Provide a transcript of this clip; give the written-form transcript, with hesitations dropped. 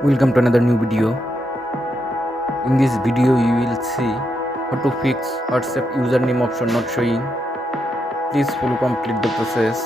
Welcome to another new video. In this video you will see how to fix WhatsApp username option not showing. Please follow complete the process.